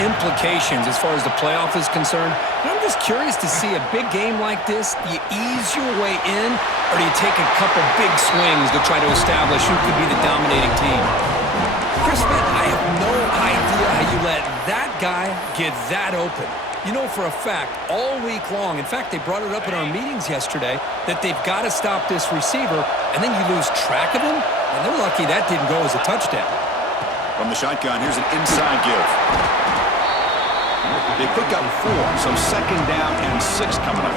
implications as far as the playoff is concerned. And I'm just curious to see a big game like this. Do you ease your way in, or do you take a couple big swings to try to establish who could be the dominating team? Chris, man, I have no idea how you let that guy get that open. You know for a fact, all week long, in fact, they brought it up in our meetings yesterday, that they've got to stop this receiver, and then you lose track of him, and they're lucky that didn't go as a touchdown. From the shotgun, here's an inside give. They pick up 4, so 2nd down and 6 coming up.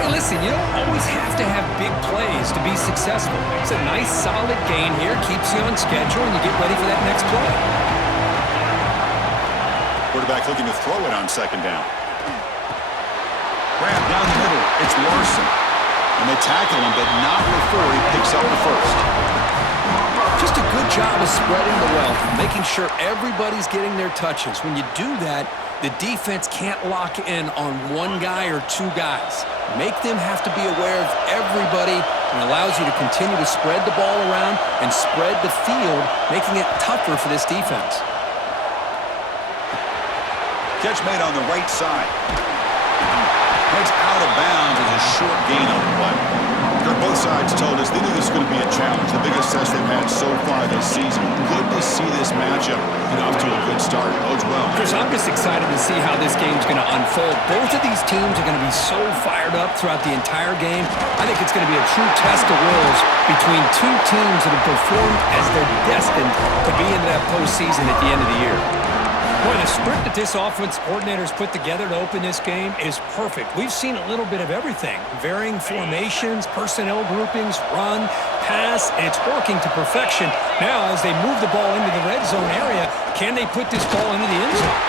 Hey, listen, you don't always have to have big plays to be successful. It's a nice, solid gain here, keeps you on schedule, and you get ready for that next play. Quarterback looking to throw it on 2nd down. Grab down the middle. It's Larson. And they tackle him, but not before he picks up the first. Just a good job of spreading the wealth, making sure everybody's getting their touches. When you do that, the defense can't lock in on one guy or 2 guys. Make them have to be aware of everybody, and allows you to continue to spread the ball around and spread the field, making it tougher for this defense. Catch made on the right side. Heads out of bounds as a short gain on the play. Both sides told us they knew this was going to be a challenge, the biggest test they've had so far this season. Good to see this matchup get off to a good start. Bodes well. Chris, I'm just excited to see how this game's going to unfold. Both of these teams are going to be so fired up throughout the entire game. I think it's going to be a true test of wills between 2 teams that have performed as they're destined to be in that postseason at the end of the year. Boy, the script that this offense coordinator's put together to open this game is perfect. We've seen a little bit of everything. Varying formations, personnel groupings, run, pass, and it's working to perfection. Now, as they move the ball into the red zone area, can they put this ball into the end zone?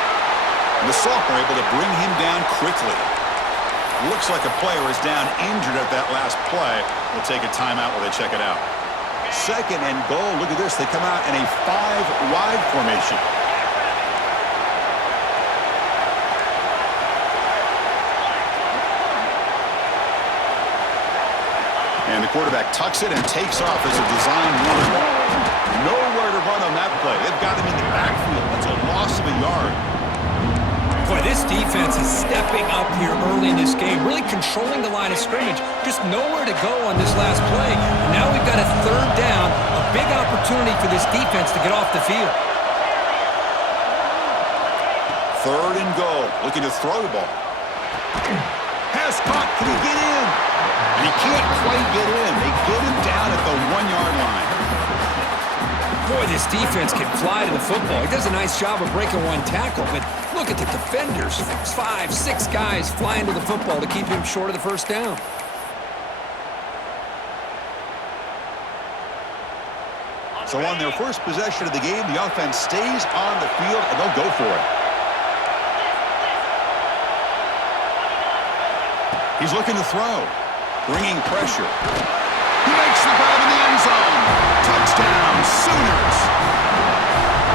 And the Soft are able to bring him down quickly. Looks like a player is down injured at that last play. We'll take a timeout while they check it out. 2nd and goal. Look at this. They come out in a 5-wide formation. And the quarterback tucks it and takes off as a design run. Nowhere to run on that play. They've got him in the backfield. That's a loss of a yard. Boy, this defense is stepping up here early in this game, really controlling the line of scrimmage. Just nowhere to go on this last play. And now we've got a 3rd down, a big opportunity for this defense to get off the field. 3rd and goal. Looking to throw the ball. Has caught. Can he get in? And he can't quite get in. They get him down at the 1-yard line. Boy, this defense can fly to the football. He does a nice job of breaking 1 tackle, but look at the defenders. 5, 6 guys flying to the football to keep him short of the 1st down. So on their first possession of the game, the offense stays on the field, and they'll go for it. He's looking to throw. Bringing pressure. He makes the grab in the end zone. Touchdown, Sooners.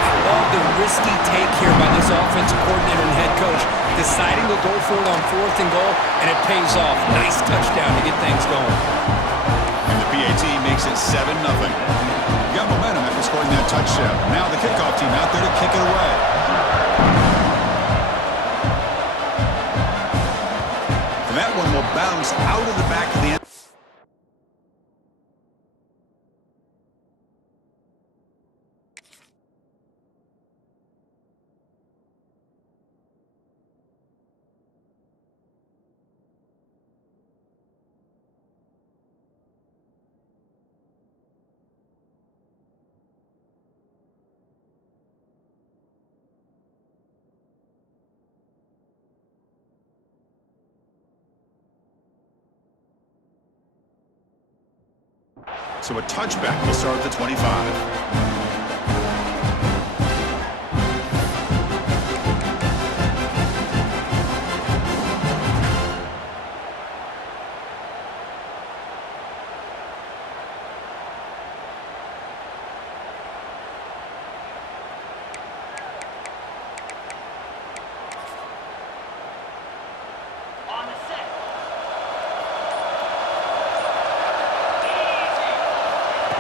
I love the risky take here by this offensive coordinator and head coach, deciding to go for it on 4th and goal, and it pays off. Nice touchdown to get things going. And the PAT makes it 7-0. Got momentum after scoring that touchdown. Now the kickoff team out there to kick it away. And that one will bounce out of the back of the end. So a touchback will start at the 25.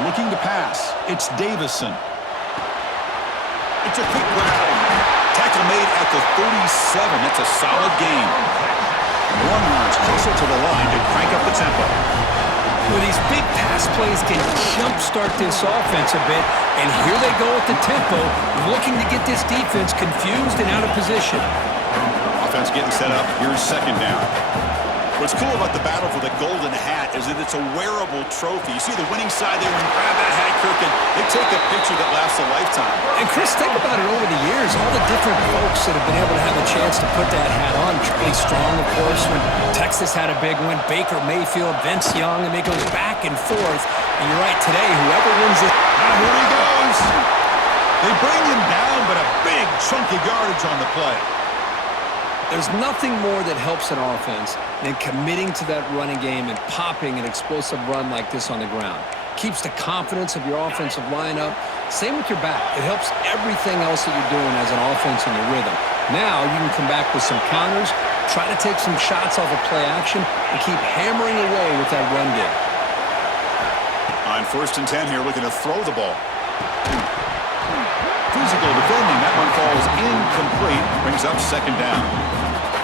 Looking to pass. It's Davison. It's a quick grab. 37. That's a solid gain. One runs closer to the line to crank up the tempo. Well, these big pass plays can jumpstart this offense a bit, and here they go at the tempo, looking to get this defense confused and out of position. Offense getting set up. Here's second down. What's cool about the battle for the golden hat is that it's a wearable trophy. You see the winning side there and grab that hat, Kirk, and they take a picture that lasts a lifetime. And Chris, think about it over the years, all the different folks that have been able to have a chance to put that hat on. Charlie Strong, of course, when Texas had a big one, Baker Mayfield, Vince Young, and it goes back and forth. And you're right, today, whoever wins this... Here he goes. They bring him down, but a big chunk of yardage on the play. There's nothing more that helps an offense than committing to that running game and popping an explosive run like this on the ground. Keeps the confidence of your offensive line up. Same with your back. It helps everything else that you're doing as an offense in your rhythm. Now you can come back with some counters, try to take some shots off of play action, and keep hammering away with that run game. On 1st and 10 here, looking to throw the ball. Physical defending. That one falls incomplete. Brings up second down.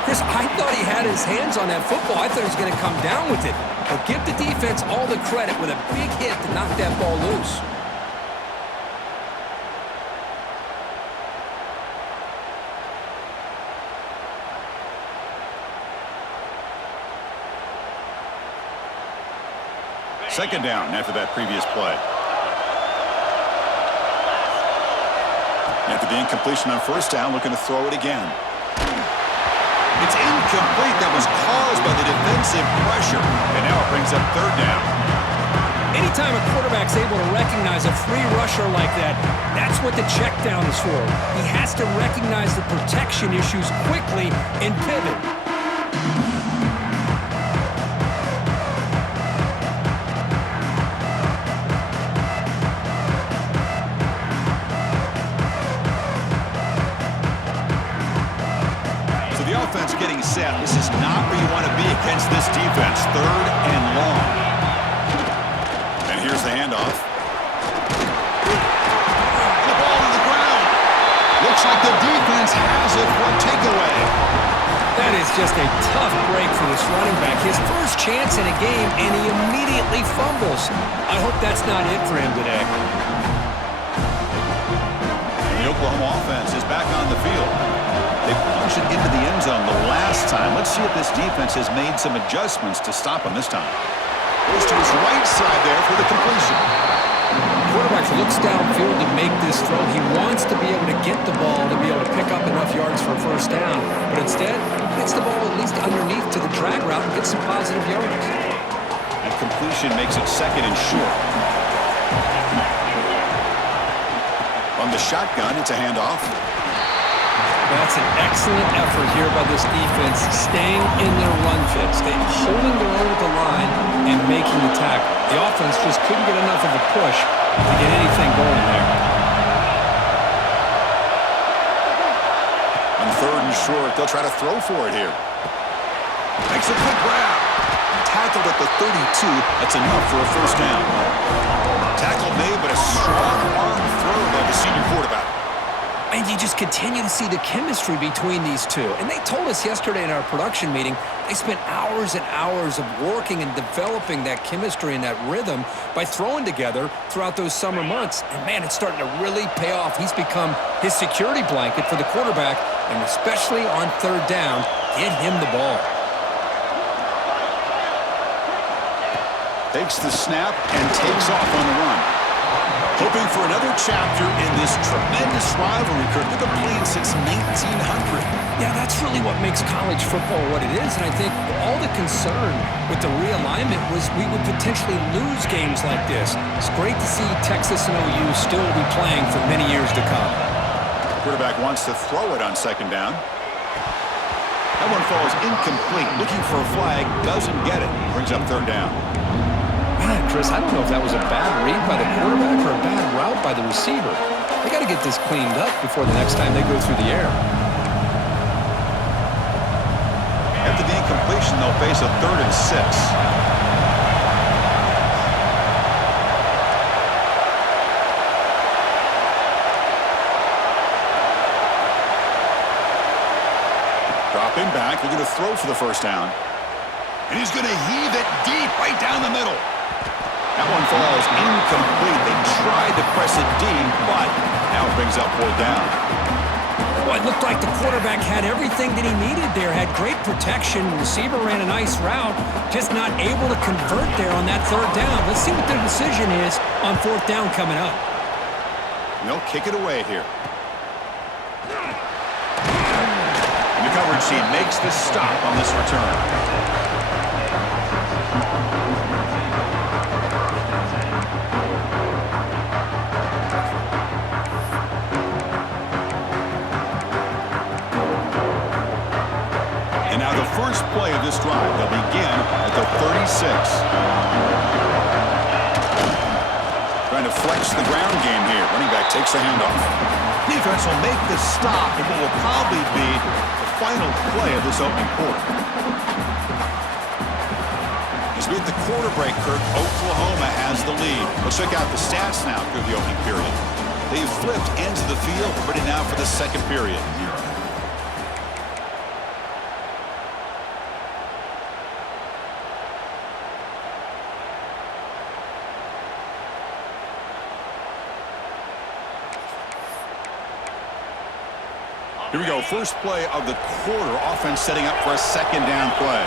Chris, I thought he had his hands on that football. I thought he was going to come down with it. But give the defense all the credit with a big hit to knock that ball loose. Second down after that previous play. After the incompletion on 1st down, looking to throw it again. It's incomplete. That was caused by the defensive pressure. And now it brings up 3rd down. Anytime a quarterback's able to recognize a free rusher like that, that's what the check down is for. He has to recognize the protection issues quickly and pivot. Getting set. This is not where you want to be against this defense. 3rd and long. And here's the handoff. The ball to the ground. Looks like the defense has it for a takeaway. That is just a tough break for this running back. His first chance in a game, and he immediately fumbles. I hope that's not it for him today. And the Oklahoma offense is back on the field. They punched it into the end zone the last time. Let's see if this defense has made some adjustments to stop him this time. Goes to his right side there for the completion. Quarterback looks downfield to make this throw. He wants to be able to get the ball to be able to pick up enough yards for a 1st down. But instead, he gets the ball at least underneath to the drag route and gets some positive yards. And completion makes it 2nd and short. On the shotgun, it's a handoff. That's an excellent effort here by this defense, staying in their run fits, holding their own with the line and making the tackle. The offense just couldn't get enough of a push to get anything going there. On 3rd and short, they'll try to throw for it here. Makes a quick grab. Tackled at the 32. That's enough for a 1st down. Tackle made, but a strong arm throw by the senior quarterback. And you just continue to see the chemistry between these two. And they told us yesterday in our production meeting, they spent hours and hours of working and developing that chemistry and that rhythm by throwing together throughout those summer months. And, man, it's starting to really pay off. He's become his security blanket for the quarterback, and especially on 3rd down, get him the ball. Takes the snap and takes off on the run. Hoping for another chapter in this tremendous rivalry, Kirk. They've been playing since 1900. Yeah, that's really what makes college football what it is. And I think all the concern with the realignment was we would potentially lose games like this. It's great to see Texas and OU still be playing for many years to come. Quarterback wants to throw it on 2nd down. That one falls incomplete. Looking for a flag, doesn't get it. Brings up 3rd down. Man, Chris, I don't know if that was a bad read by the quarterback or a bad route by the receiver. They got to get this cleaned up before the next time they go through the air. After the incompletion, they'll face a 3rd and 6. him back. They're going to throw for the first down. And he's going to heave it deep right down the middle. That one falls incomplete. They tried to press it deep, but now it brings up 4th down. Well, it looked like the quarterback had everything that he needed there, had great protection. The receiver ran a nice route, just not able to convert there on that 3rd down. Let's see what their decision is on 4th down coming up. They'll kick it away here. And the coverage team makes the stop on this return. And now the first play of this drive, they'll begin at the 36. Trying to flex the ground game here. Running back takes the handoff. Defense will make the stop, and what will probably be the final play of this opening quarter. As we hit the quarter break, Kirk, Oklahoma has the lead. Let's check out the stats now through the opening period. They've flipped ends of the field, ready now for the second period. Here we go, first play of the quarter. Offense setting up for a 2nd down play.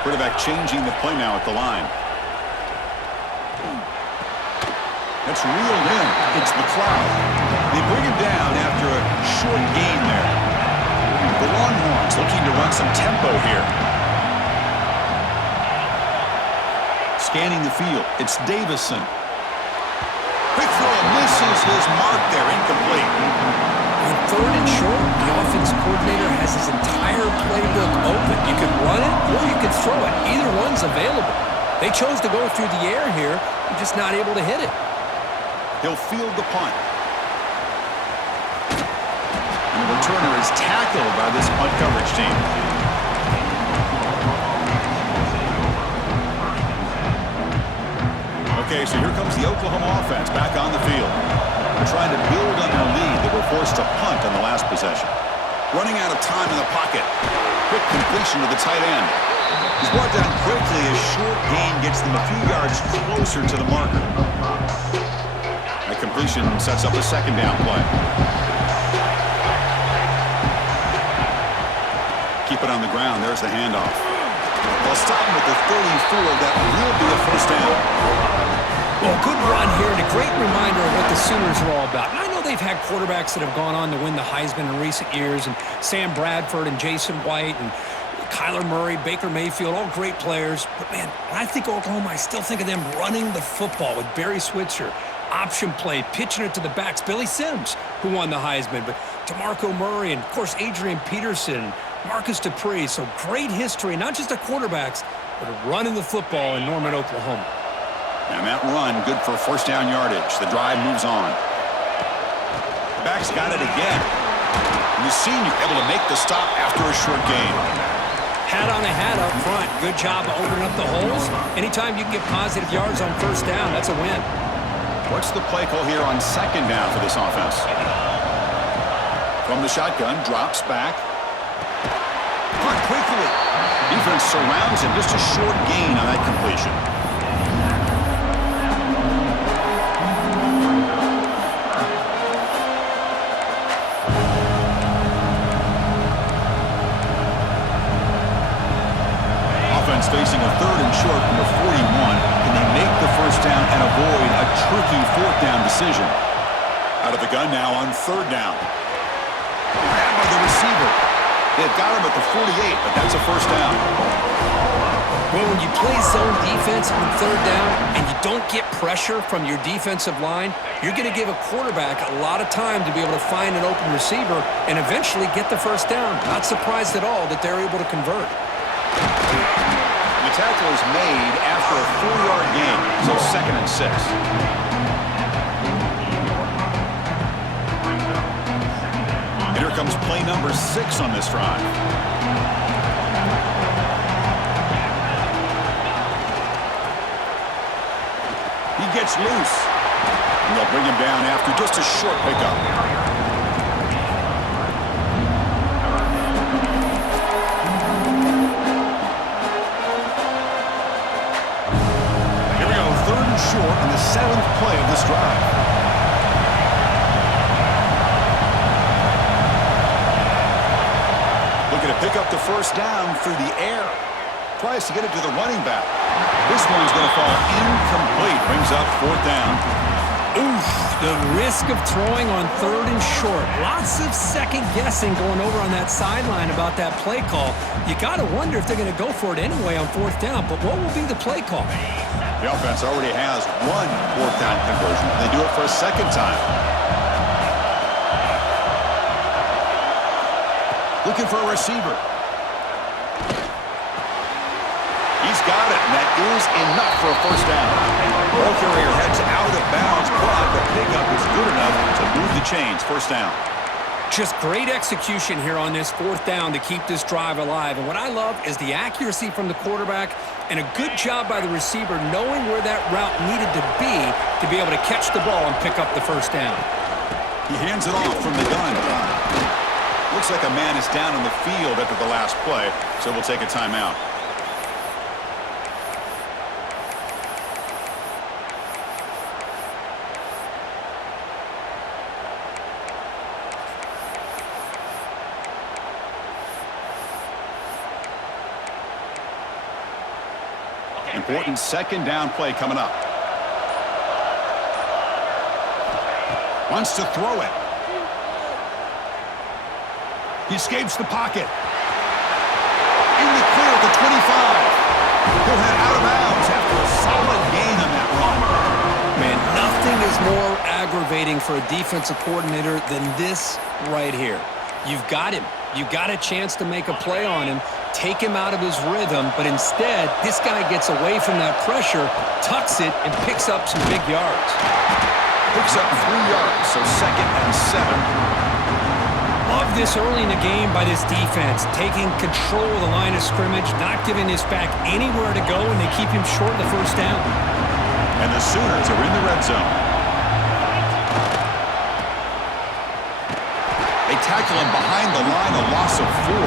Quarterback changing the play now at the line. That's reeled in. It's McLeod. They bring him down after a short gain there. The Longhorns looking to run some tempo here. Scanning the field. It's Davison. Quick throw, misses his mark there, incomplete. On 3rd and short, the offense coordinator has his entire playbook open. You can run it or you can throw it. Either one's available. They chose to go through the air here. They're just not able to hit it. He'll field the punt. And the returner is tackled by this punt coverage team. Okay, so here comes the Oklahoma offense back on the field. They're trying to build on their lead. They were forced to punt on the last possession. Running out of time in the pocket. Quick completion to the tight end. He's brought down quickly. A short gain gets them a few yards closer to the marker. That completion sets up a 2nd down play. Keep it on the ground. There's the handoff. They'll stop him at the 34. That will be a 1st down. Well, good run here and a great reminder of what the Sooners are all about. And I know they've had quarterbacks that have gone on to win the Heisman in recent years, and Sam Bradford and Jason White and Kyler Murray, Baker Mayfield, all great players. But, man, when I think of Oklahoma, I still think of them running the football with Barry Switzer, option play, pitching it to the backs. Billy Sims, who won the Heisman, but DeMarco Murray and, of course, Adrian Peterson, Marcus Dupree. So great history, not just of quarterbacks, but of running the football in Norman, Oklahoma. And that run, good for 1st down yardage. The drive moves on. The back's got it again. And the senior able to make the stop after a short gain. Hat on a hat up front. Good job of opening up the holes. Anytime you can get positive yards on 1st down, that's a win. What's the play call here on 2nd down for this offense? From the shotgun, drops back. Caught quickly. Defense surrounds him. Just a short gain on that completion. Facing a 3rd and short from the 41. Can they make the 1st down and avoid a tricky 4th down decision? Out of the gun now on 3rd down. Grabbed by the receiver. They've got him at the 48, but that's a 1st down. Well, when you play zone defense on 3rd down and you don't get pressure from your defensive line, you're going to give a quarterback a lot of time to be able to find an open receiver and eventually get the 1st down. Not surprised at all that they're able to convert. The tackle is made after a 4-yard gain, so 2nd and 6. And here comes play number 6 on this drive. He gets loose. And they'll bring him down after just a short pickup. first down through the air. Tries to get it to the running back. This one's going to fall incomplete. Brings up fourth down. Oof, the risk of throwing on third and short. Lots of second guessing going over on that sideline about that play call. You got to wonder if they're going to go for it anyway on fourth down, but what will be the play call? The offense already has one fourth down conversion. They do it for a second time. Looking for a receiver. He's got it, and that is enough for a first down. Ball carrier heads out of bounds, but the pickup is good enough to move the chains. First down. Just great execution here on this fourth down to keep this drive alive. And what I love is the accuracy from the quarterback and a good job by the receiver knowing where that route needed to be able to catch the ball and pick up the first down. He hands it off from the gun. Looks like a man is down on the field after the last play, so we'll take a timeout. Important second down play coming up. Wants to throw it. He escapes the pocket. In the clear at the 25. He'll head out of bounds after a solid gain on that run. Man, nothing is more aggravating for a defensive coordinator than this right here. You've got him. You've got a chance to make a play on him, take him out of his rhythm, but instead, this guy gets away from that pressure, tucks it, and picks up some big yards. Picks up 3 yards, so second and 7. Love this early in the game by this defense, taking control of the line of scrimmage, not giving this back anywhere to go, and they keep him short of the first down. And the Sooners are in the red zone. They tackle him behind the line, a loss of 4.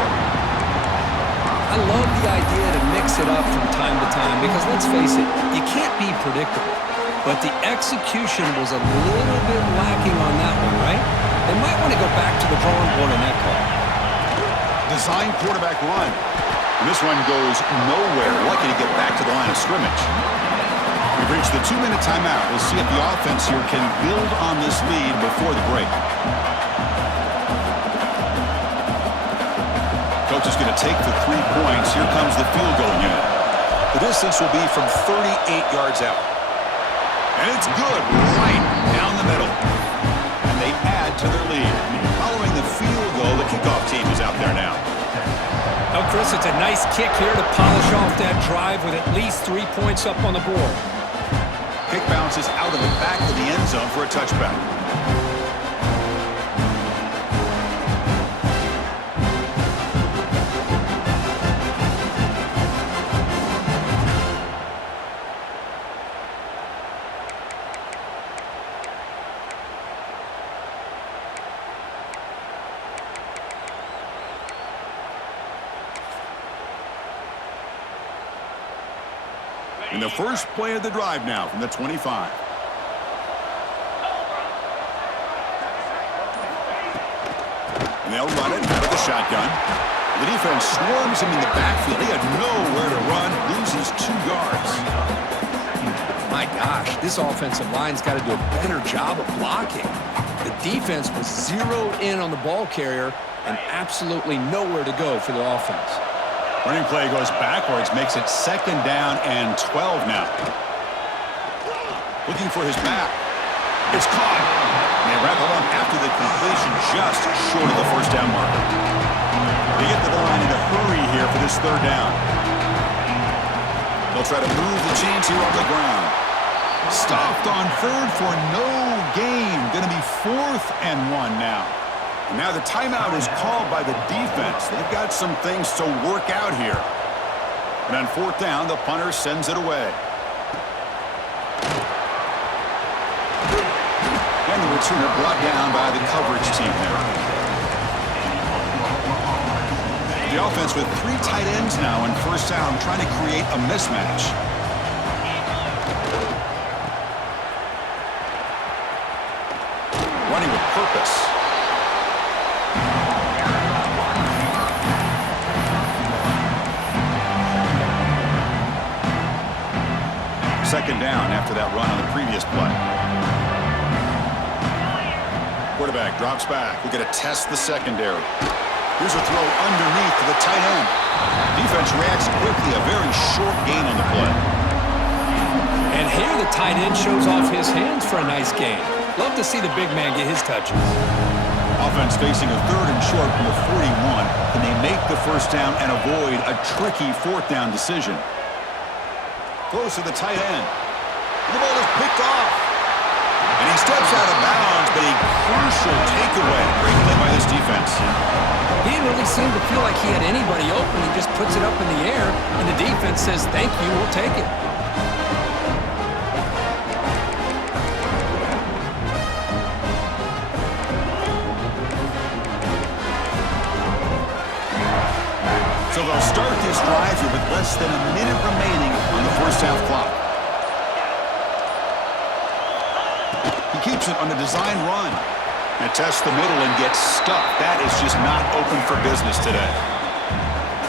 I love the idea to mix it up from time to time because, let's face it, you can't be predictable. But the execution was a little bit lacking on that one, right? They might want to go back to the drawing board on that call. Design quarterback run. And this one goes nowhere. Lucky to get back to the line of scrimmage. We've reached the 2-minute timeout. We'll see if the offense here can build on this lead before the break. Coach is going to take the 3 points. Here comes the field goal unit. The distance will be from 38 yards out. And it's good, right down the middle. And they add to their lead. Following the field goal, the kickoff team is out there now. Oh, Chris, it's a nice kick here to polish off that drive with at least 3 points up on the board. Kick bounces out of the back of the end zone for a touchback. And the first play of the drive now from the 25. And they'll run it out of the shotgun. The defense swarms him in the backfield. He had nowhere to run, loses 2 yards. My gosh, this offensive line's got to do a better job of blocking. The defense was zeroed in on the ball carrier and absolutely nowhere to go for the offense. Running play goes backwards, makes it second down and 12 now. Looking for his back. It's caught. And they wrap it up after the completion, just short of the first down marker. They get to the line in a hurry here for this third down. They'll try to move the chains here on the ground. Stopped on third for no gain. Going to be 4th and 1 now. And now the timeout is called by the defense. They've got some things to work out here. And on 4th down, the punter sends it away. And the returner brought down by the coverage team there. The offense with 3 tight ends now in first down, trying to create a mismatch. Running with purpose. Second down after that run on the previous play. Quarterback drops back. We're going to test the secondary. Here's a throw underneath to the tight end. Defense reacts quickly. A very short gain on the play. And here the tight end shows off his hands for a nice gain. Love to see the big man get his touches. Offense facing a third and short from the 41. Can they make the first down and avoid a tricky fourth down decision? Close to the tight end. And the ball is picked off. And he steps out of bounds, but a crucial takeaway. Great play by this defense. He didn't really seem to feel like he had anybody open. He just puts it up in the air, and the defense says, thank you, we'll take it. So they'll start this drive here with less than a minute remaining on the first half clock. He keeps it on a design run. And tests the middle and gets stuck. That is just not open for business today.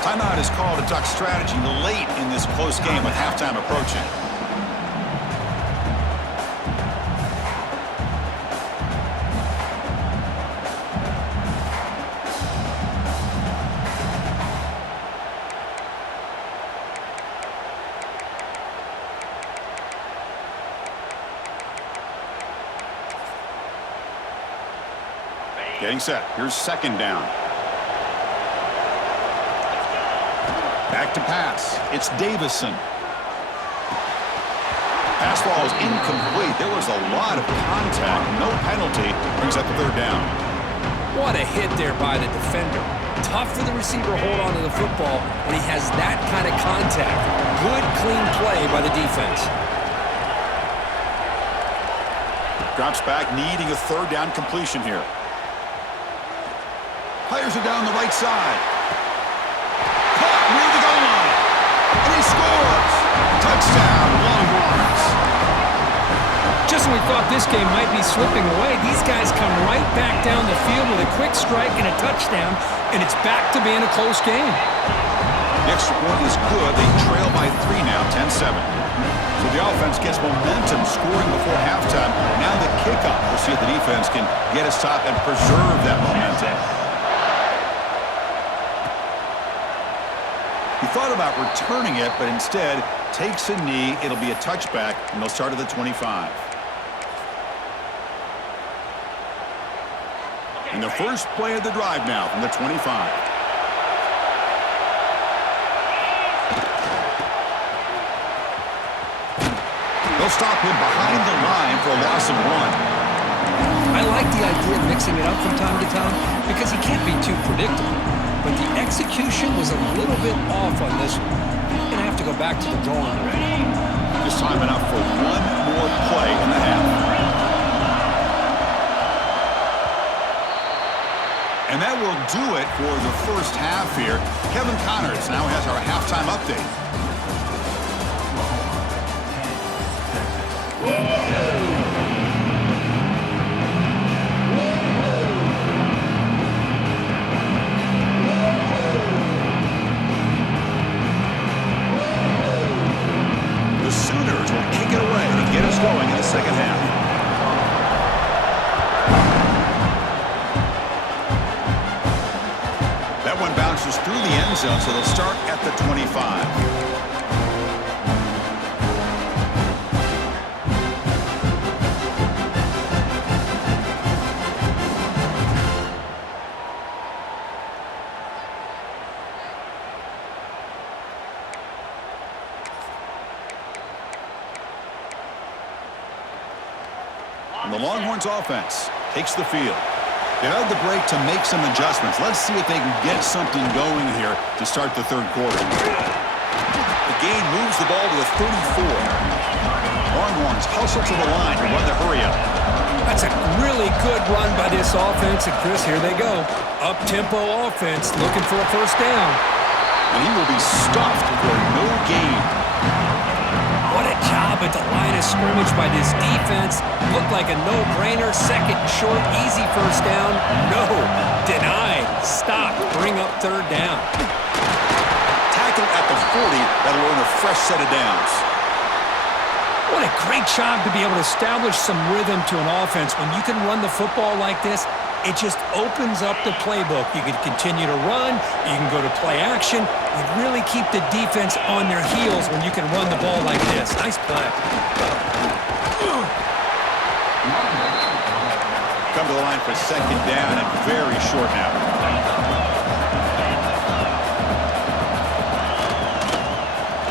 Timeout is called a duck strategy late in this close game with halftime approaching. Getting set. Here's second down. Back to pass. It's Davison. Pass ball is incomplete. There was a lot of contact. No penalty. Brings up the third down. What a hit there by the defender. Tough for the receiver to hold on to the football when he has that kind of contact. Good, clean play by the defense. Drops back, needing a third down completion here. Fires it down the right side. Caught near the goal line. And he scores. Touchdown, Longhorns. Just when we thought this game might be slipping away, these guys come right back down the field with a quick strike and a touchdown, and it's back to being a close game. The extra point is good. They trail by 3 now, 10-7. So the offense gets momentum, scoring before halftime. Now the kickoff. We'll see if the defense can get a stop and preserve that momentum. He thought about returning it, but instead takes a knee. It'll be a touchback, and they'll start at the 25. And the first play of the drive now from the 25. They'll stop him behind the line for a loss of 1. I like the idea of mixing it up from time to time because he can't be too predictable. But the execution was a little bit off on this one. We're going to have to go back to the drawing board. Just time enough for one more play in the half. And that will do it for the first half here. Kevin Connors now has our halftime update. Going in the second half. That one bounces through the end zone, so they'll start at the 25. And the Longhorns offense takes the field. They had the break to make some adjustments. Let's see if they can get something going here to start the third quarter. The game moves the ball to the 34. Longhorns hustle to the line to run the hurry up. That's a really good run by this offense. And Chris, here they go. Up-tempo offense looking for a first down. And he will be stuffed for no gain. What a job at the line of scrimmage by this defense. Looked like a no-brainer. Second short, easy first down. No. Denied. Stop. Bring up third down. Tackle at the 40. That'll earn a fresh set of downs. What a great job to be able to establish some rhythm to an offense. When you can run the football like this, it just opens up the playbook. You can continue to run. You can go to play action. You really keep the defense on their heels when you can run the ball like this. Nice play. Come to the line for second down and very short now.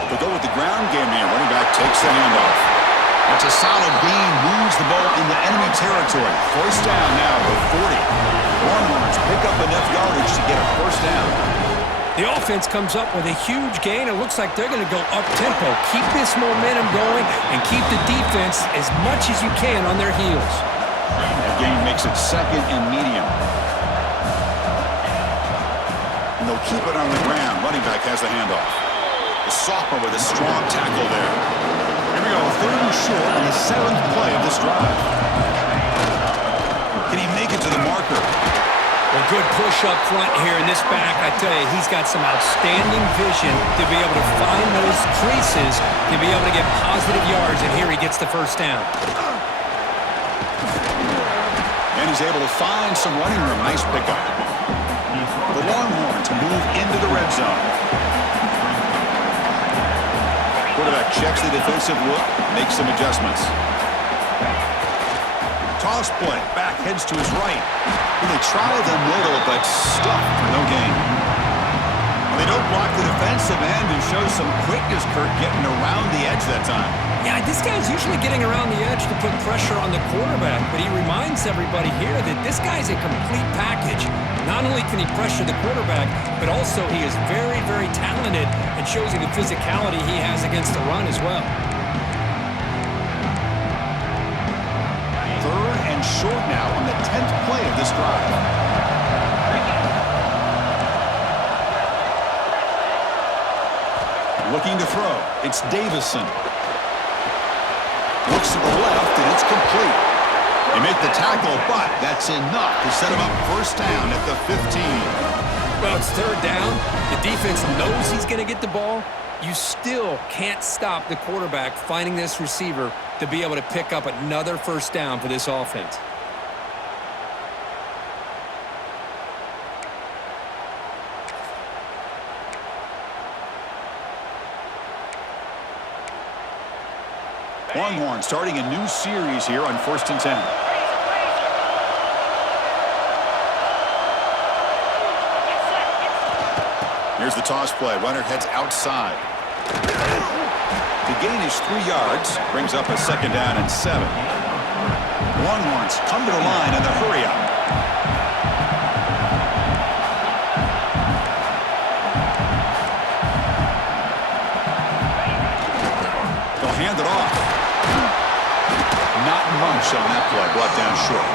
They'll go with the ground game here. Running back takes the handoff. That's a solid gain. Moves the ball into enemy territory. First down now at 40. Longhorns pick up enough yardage to get a first down. The offense comes up with a huge gain. It looks like they're going to go up-tempo. Keep this momentum going and keep the defense as much as you can on their heels. That gain makes it second and medium. And they'll keep it on the ground. Running back has the handoff. The sophomore with a strong tackle there. Here we go, third and short on the 7th play of this drive. Can he make it to the marker? Well, good push up front here in this back. I tell you, he's got some outstanding vision to be able to find those creases, to be able to get positive yards, and here he gets the first down. And he's able to find some running room. Nice pickup. The Longhorns move into the red zone. Quarterback checks the defensive look, makes some adjustments. Toss play, back heads to his right. And they try the middle, but stuffed for no gain. They don't block the defensive end and show some quickness, Kurt, getting around the edge that time. Yeah, this guy's usually getting around the edge to put pressure on the quarterback, but he reminds everybody here that this guy's a complete package. Not only can he pressure the quarterback, but also he is very, very talented and shows you the physicality he has against the run as well. Third and short now on the 10th play of this drive. Looking to throw. It's Davison. Looks to the left, and it's complete. They make the tackle, but that's enough to set him up first down at the 15. Well, it's third down. The defense knows he's going to get the ball. You still can't stop the quarterback finding this receiver to be able to pick up another first down for this offense. Longhorn starting a new series here on 1st and 10. Here's the toss play. Runner heads outside. The gain is 3 yards. Brings up a second down and 7. Longhorns come to the line in the hurry up. They'll hand it off. Not much on that play. Brought down short.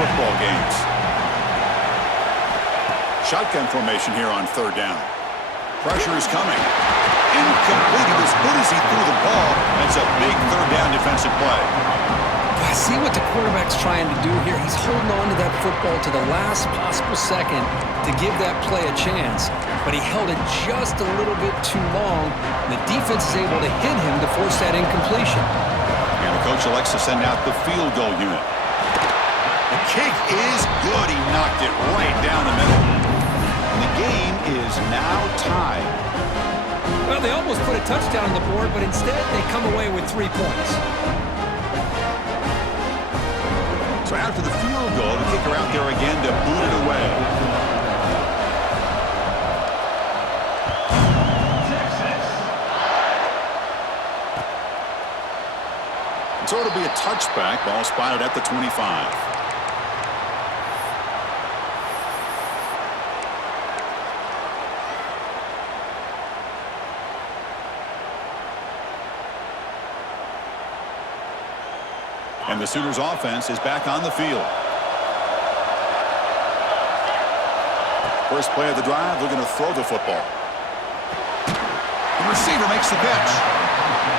Football games. Shotgun formation here on third down. Pressure is coming. Incomplete. As good as he threw the ball, that's a big third down defensive play. I see what the quarterback's trying to do here. He's holding on to that football to the last possible second to give that play a chance, but he held it just a little bit too long. And the defense is able to hit him to force that incompletion. And the coach elects to send out the field goal unit. The kick is good. He knocked it right down the middle. And the game is now tied. Well, they almost put a touchdown on the board, but instead they come away with 3 points. So after the field goal, the kicker out there again to boot it away. So it'll be a touchback. Ball spotted at the 25. And the Sooners offense is back on the field. First play of the drive, they're going to throw the football. The receiver makes the catch.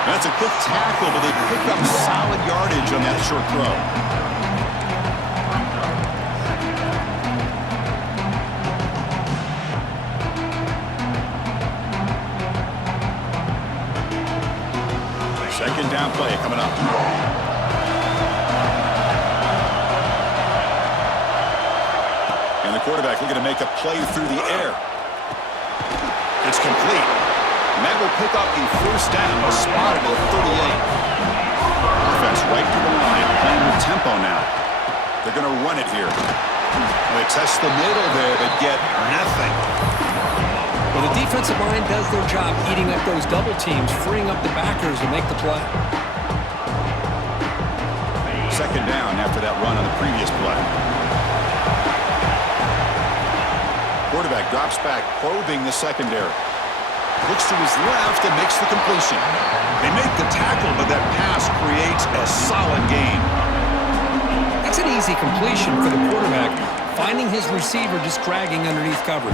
That's a quick tackle, but they pick up solid yardage on that short throw. Second down play coming up. And the quarterback looking to make a play through the air. It's complete. And that will pick up the first down, spotted at 38. Offense right to the line, playing with tempo now. They're going to run it here. They test the middle there, but get nothing. Well, the defensive line does their job eating up those double teams, freeing up the backers to make the play. Second down after that run on the previous play. Quarterback drops back, probing the secondary. Looks to his left and makes the completion. They make the tackle, but that pass creates a solid gain. That's an easy completion for the quarterback, finding his receiver just dragging underneath coverage.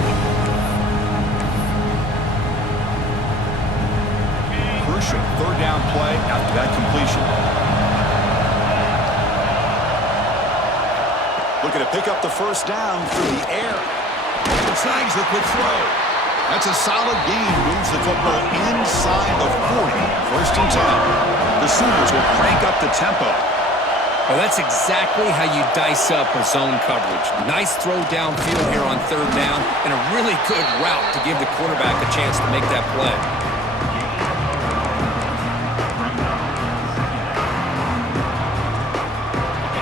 Crucial third down play after that completion. Looking to pick up the first down through the air. Snags the quick throw. That's a solid gain. Moves the football inside the 40. First and 10. The Sooners will crank up the tempo. Well, that's exactly how you dice up a zone coverage. Nice throw downfield here on third down, and a really good route to give the quarterback a chance to make that play.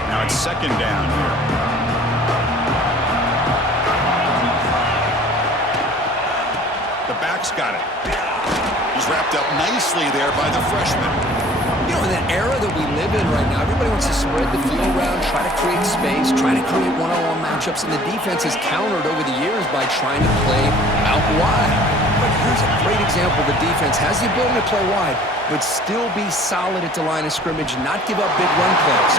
Now it's second down here. The back's got it. He's wrapped up nicely there by the freshman. You know, in that era that we live in right now, everybody wants to spread the field around, try to create space, try to create one-on-one matchups, and the defense has countered over the years by trying to play out wide. But here's a great example. The defense has the ability to play wide, but still be solid at the line of scrimmage, not give up big run plays.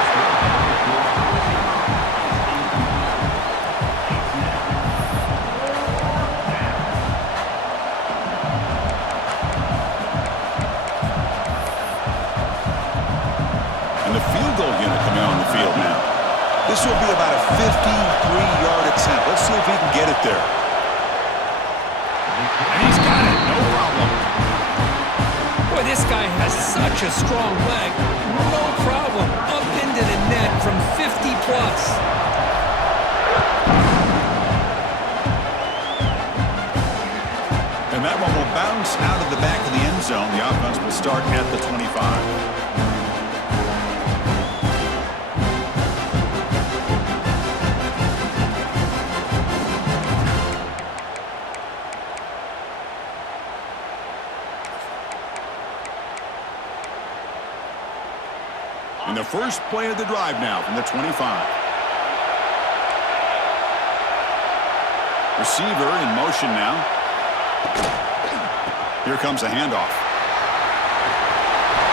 This will be about a 53-yard attempt. Let's see if he can get it there. And he's got it, no problem. Boy, this guy has such a strong leg. No problem. Up into the net from 50-plus. And that one will bounce out of the back of the end zone. The offense will start at the 25. The first play of the drive now from the 25. Receiver in motion now. Here comes a handoff.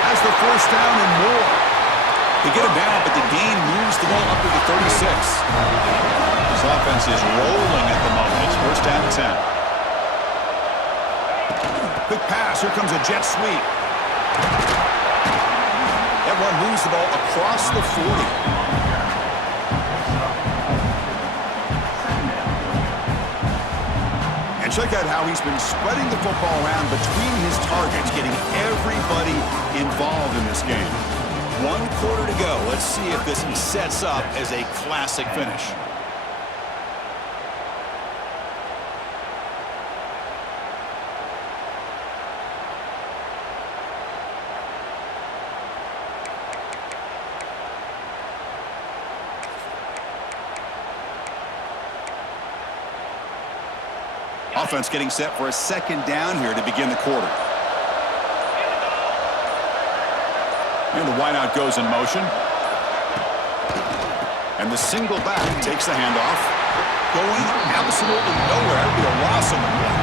Has the first down and more. They get him down, but the gain moves the ball up to the 36. This offense is rolling at the moment. It's first down and 10. Quick pass. Here comes a jet sweep. That one moves the ball across the 40. And check out how he's been spreading the football around between his targets, getting everybody involved in this game. 1 quarter to go. Let's see if this sets up as a classic finish. Offense getting set for a second down here to begin the quarter. And the wideout goes in motion. And the single back takes the handoff. Going absolutely nowhere. That'd be a loss on the play.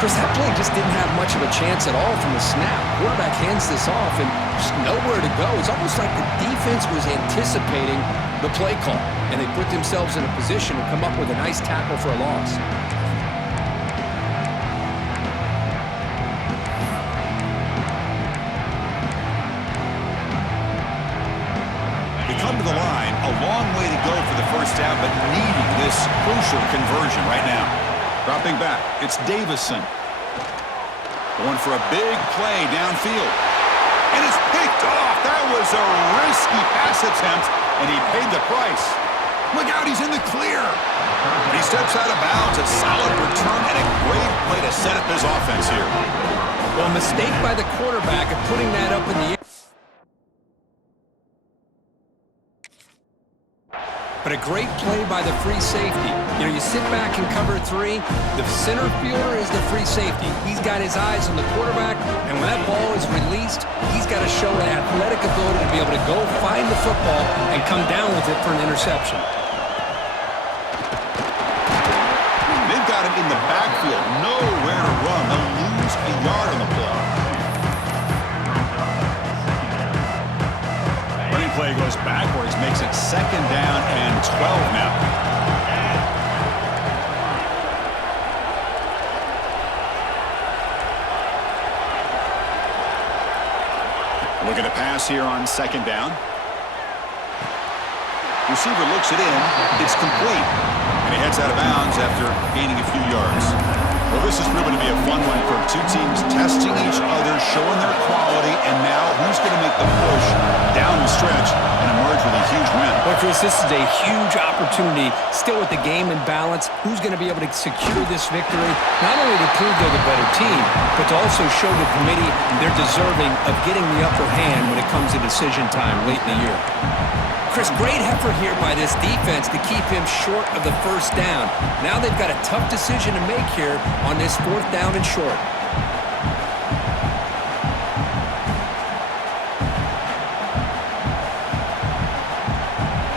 Chris, that play just didn't have much of a chance at all from the snap. Quarterback hands this off and just nowhere to go. It's almost like the defense was anticipating the play call, and they put themselves in a position to come up with a nice tackle for a loss. They come to the line, a long way to go for the first down, but needing this crucial conversion right now. Dropping back, it's Davison. Going for a big play downfield. And it's picked off. That was a risky pass attempt, and he paid the price. Look out, he's in the clear. And he steps out of bounds. A solid return and a great play to set up his offense here. Well, a mistake by the quarterback of putting that up in the air. But a great play by the free safety. You know, you sit back and cover three. The center fielder is the free safety. He's got his eyes on the quarterback, and when that ball is released, he's got to show an athletic ability to be able to go find the football and come down with it for an interception. They've got him in the backfield. Nowhere to run. They'll lose a yard on the play. Running play goes backwards, makes it 2nd down and 12 now. Looking to pass here on 2nd down. Receiver looks it in. It's complete. And he heads out of bounds after gaining a few yards. Well, this is proven to be a fun one for two teams testing each other, showing their quality, and now who's going to make the push down the stretch and emerge with a huge win. Well, Chris, this is a huge opportunity, still with the game in balance. Who's going to be able to secure this victory, not only to prove they're the better team, but to also show the committee they're deserving of getting the upper hand when it comes to decision time late in the year. Chris, great effort here by this defense to keep him short of the first down. Now they've got a tough decision to make here on this 4th down and short.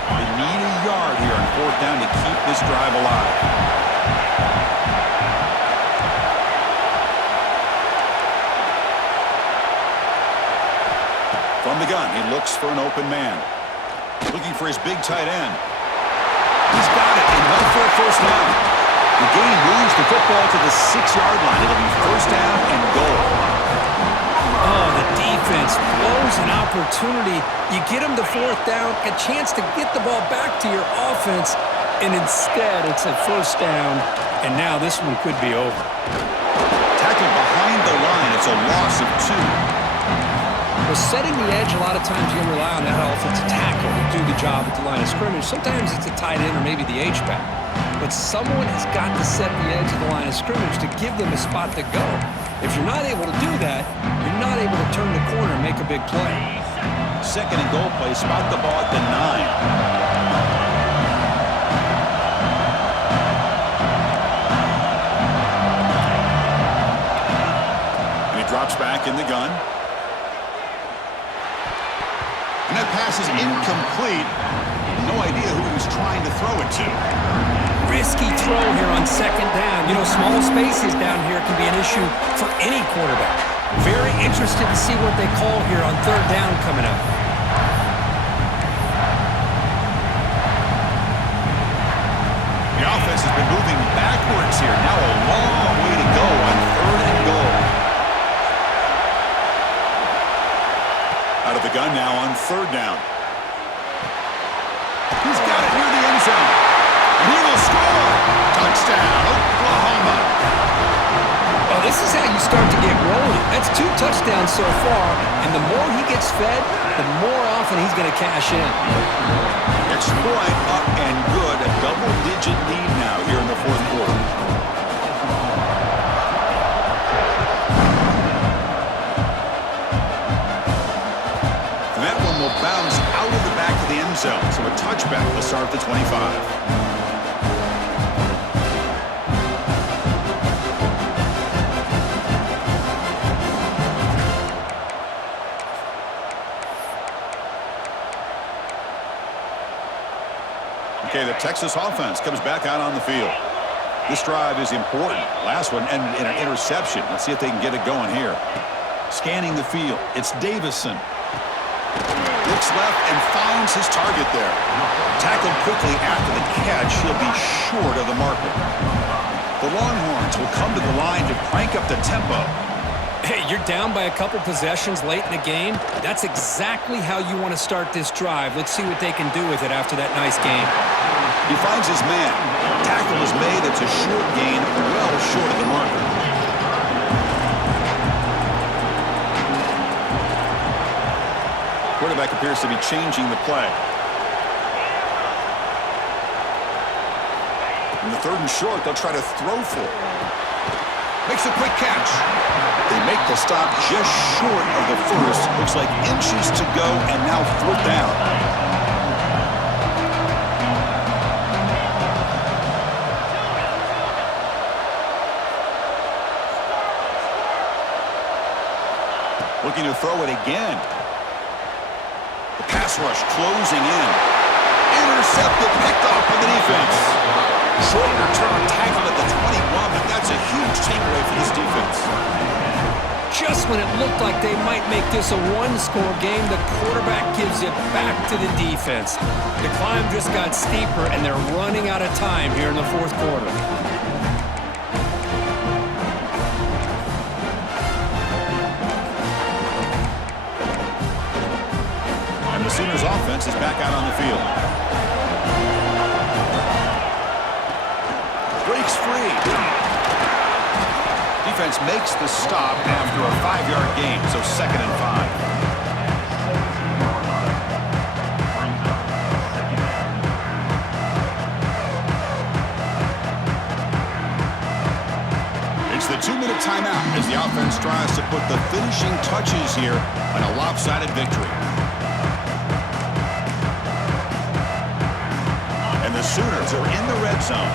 They need a yard here on 4th down to keep this drive alive. From the gun, he looks for an open man. Looking for his big tight end. He's got it, and one for a first down. The game moves the football to the 6-yard line. It'll be 1st down and goal. Oh, the defense blows an opportunity. You get them to 4th down, a chance to get the ball back to your offense, and instead it's a 1st down, and now this one could be over. Tackled behind the line. It's a loss of 2. Well, setting the edge, a lot of times you rely on that offensive tackle to do the job at the line of scrimmage. Sometimes it's a tight end or maybe the H-back. But someone has got to set the edge of the line of scrimmage to give them a spot to go. If you're not able to do that, you're not able to turn the corner and make a big play. 2nd and goal play. Spot the ball at the 9. And he drops back in the gun. And that pass is incomplete. No idea who he was trying to throw it to. Risky throw here on 2nd down. You know, small spaces down here can be an issue for any quarterback. Very interested to see what they call here on 3rd down coming up. The offense has been moving backwards here. Now a long way to go on 3rd and goal. Out of the gun now on 3rd down. He's got it near the end zone. And he will score. Touchdown, Oklahoma. Oh, this is how you start to get rolling. That's 2 touchdowns so far, and the more he gets fed, the more often he's going to cash in. Exploit up and good. A double-digit lead now here in the 4th quarter. Will bounce out of the back of the end zone. So a touchback will start at the 25. Okay, the Texas offense comes back out on the field. This drive is important. Last one ended in an interception. Let's see if they can get it going here. Scanning the field. It's Davison. Looks left and finds his target there. Tackled quickly after the catch. He'll be short of the marker. The Longhorns will come to the line to crank up the tempo. Hey, you're down by a couple possessions late in the game. That's exactly how you want to start this drive. Let's see what they can do with it after that nice game. He finds his man. Tackle is made. It's a short gain, well short of the marker. Quarterback appears to be changing the play. In the 3rd and short, they'll try to throw for it. Makes a quick catch. They make the stop just short of the first. Looks like inches to go, and now 4th down. Looking to throw it again. The pass rush closing in. Intercepted, picked off by the defense. Short return tackle at the 21, but that's a huge takeaway for this defense. Just when it looked like they might make this a one-score game, the quarterback gives it back to the defense. The climb just got steeper, and they're running out of time here in the 4th quarter. And the Sooners offense is back out on the field. Breaks free. Defense makes the stop after a 5-yard gain, so 2nd and 5. It's the 2-minute timeout as the offense tries to put the finishing touches here on a lopsided victory. And the Sooners are in the red zone.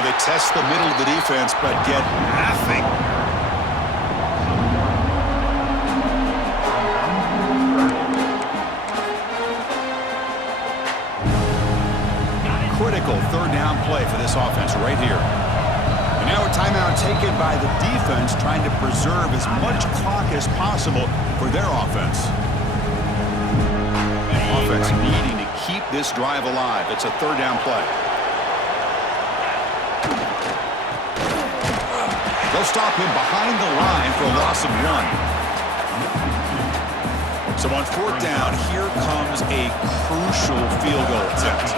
They test the middle of the defense, but get nothing. Critical 3rd down play for this offense right here. And now a timeout taken by the defense, trying to preserve as much clock as possible for their offense. Offense needing to keep this drive alive. It's a 3rd down play. They'll stop him behind the line for a loss of 1. So on 4th down, here comes a crucial field goal attempt.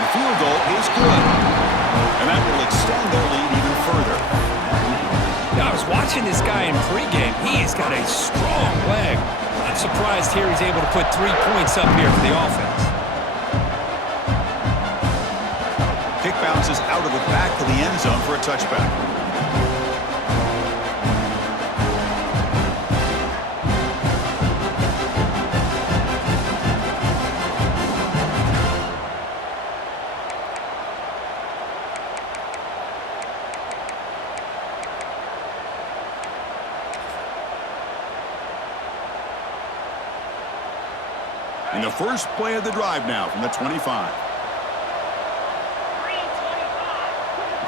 The field goal is good, and that will extend their lead even further. Now, I was watching this guy in pregame. He's got a strong leg. Not surprised here he's able to put 3 points up here for the offense. Kick bounces out of the back to the end zone for a touchback. And the first play of the drive now from the 25.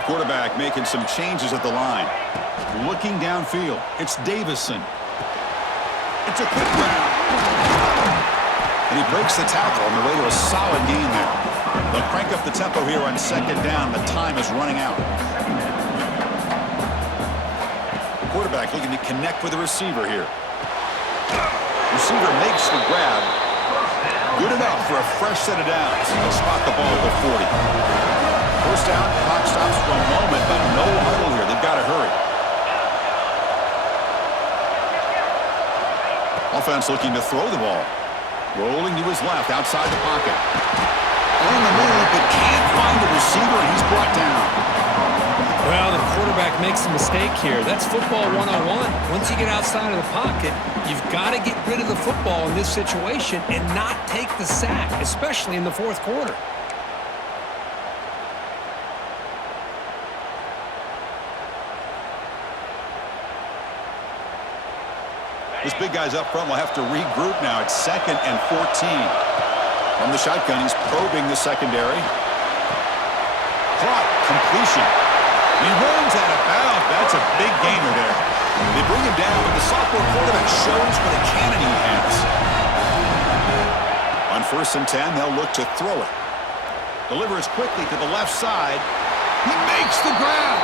Quarterback making some changes at the line. Looking downfield. It's Davison. It's a quick round. And he breaks the tackle on the way to a solid gain there. They'll crank up the tempo here on 2nd down. The time is running out. Quarterback looking to connect with the receiver here. Receiver makes the grab. Good enough for a fresh set of downs. They'll spot the ball at the 40. First down, clock stops for a moment, but no huddle here. They've got to hurry. Offense looking to throw the ball. Rolling to his left, outside the pocket. On the move, but can't find the receiver, and he's brought down. Well, the quarterback makes a mistake here. That's football 101. Once you get outside of the pocket, you've got to get rid of the football in this situation and not take the sack, especially in the 4th quarter. This big guy's up front will have to regroup now. It's 2nd and 14. From the shotgun, he's probing the secondary. Caught. Completion. He runs out of bounds. That's a big gainer there. They bring him down, but the sophomore quarterback shows what a cannon he has. On 1st and 10, they'll look to throw it. Delivers quickly to the left side. He makes the grab.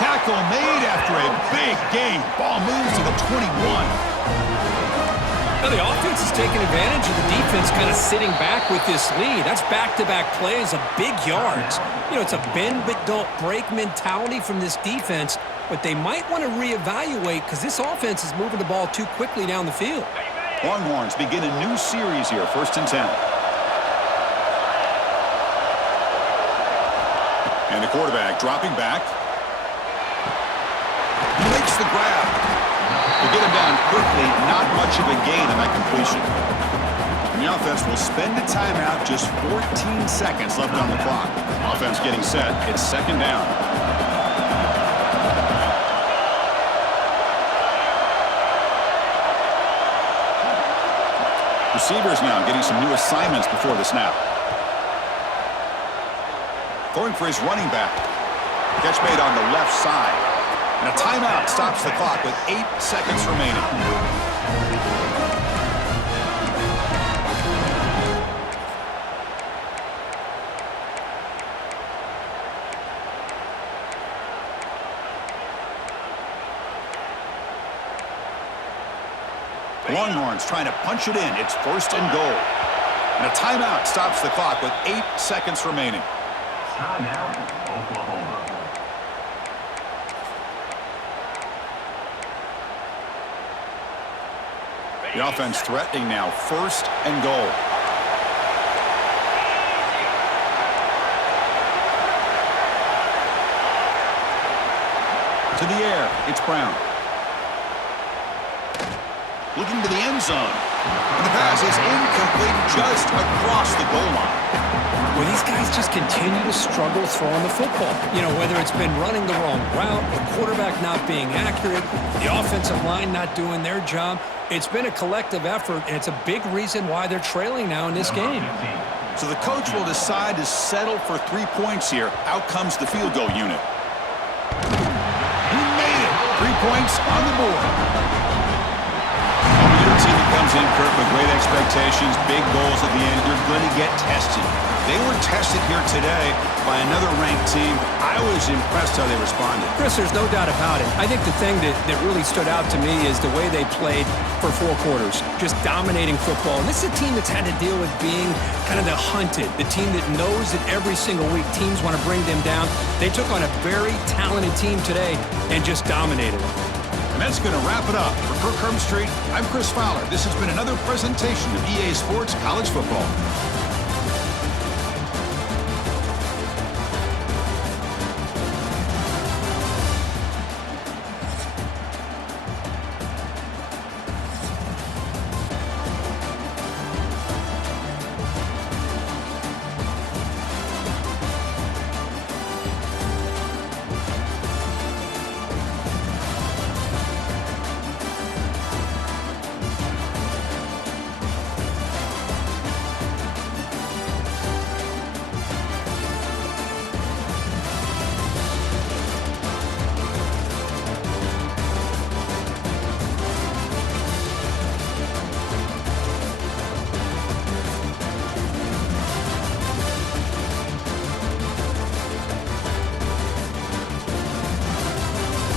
Tackle made after a big gain. Ball moves to the 21. Now the offense is taking advantage of the defense kind of sitting back with this lead. That's back-to-back plays of big yards. You know, it's a bend but don't break mentality from this defense, but they might want to reevaluate because this offense is moving the ball too quickly down the field. Longhorns begin a new series here, 1st and 10. And the quarterback dropping back. He makes the grab. To get him down quickly, not much of a gain on that completion. And the offense will spend a timeout, just 14 seconds left on the clock. Offense getting set. It's 2nd down. Receivers now getting some new assignments before the snap. Throwing for his running back. Catch made on the left side. And a timeout stops the clock with 8 seconds remaining. Longhorns trying to punch it in. It's 1st and goal. And a timeout stops the clock with 8 seconds remaining. Timeout, Oklahoma. The offense threatening now, 1st and goal. To the air, it's Brown. Looking to the end zone. And the pass is incomplete just across the goal line. Well, these guys just continue to struggle throwing the football. You know, whether it's been running the wrong route, the quarterback not being accurate, the offensive line not doing their job. It's been a collective effort, and it's a big reason why they're trailing now in this game. So the coach will decide to settle for 3 points here. Out comes the field goal unit. He made it. 3 points on the board. Your team that comes in, Kirk, with great expectations, big goals at the end, you're going to get tested. They were tested here today by another ranked team. I was impressed how they responded. Chris, there's no doubt about it. I think the thing that really stood out to me is the way they played for 4 quarters, just dominating football. And this is a team that's had to deal with being kind of the hunted, the team that knows that every single week teams want to bring them down. They took on a very talented team today and just dominated them. And that's going to wrap it up. For Kirk Herbstreit, I'm Chris Fowler. This has been another presentation of EA Sports College Football.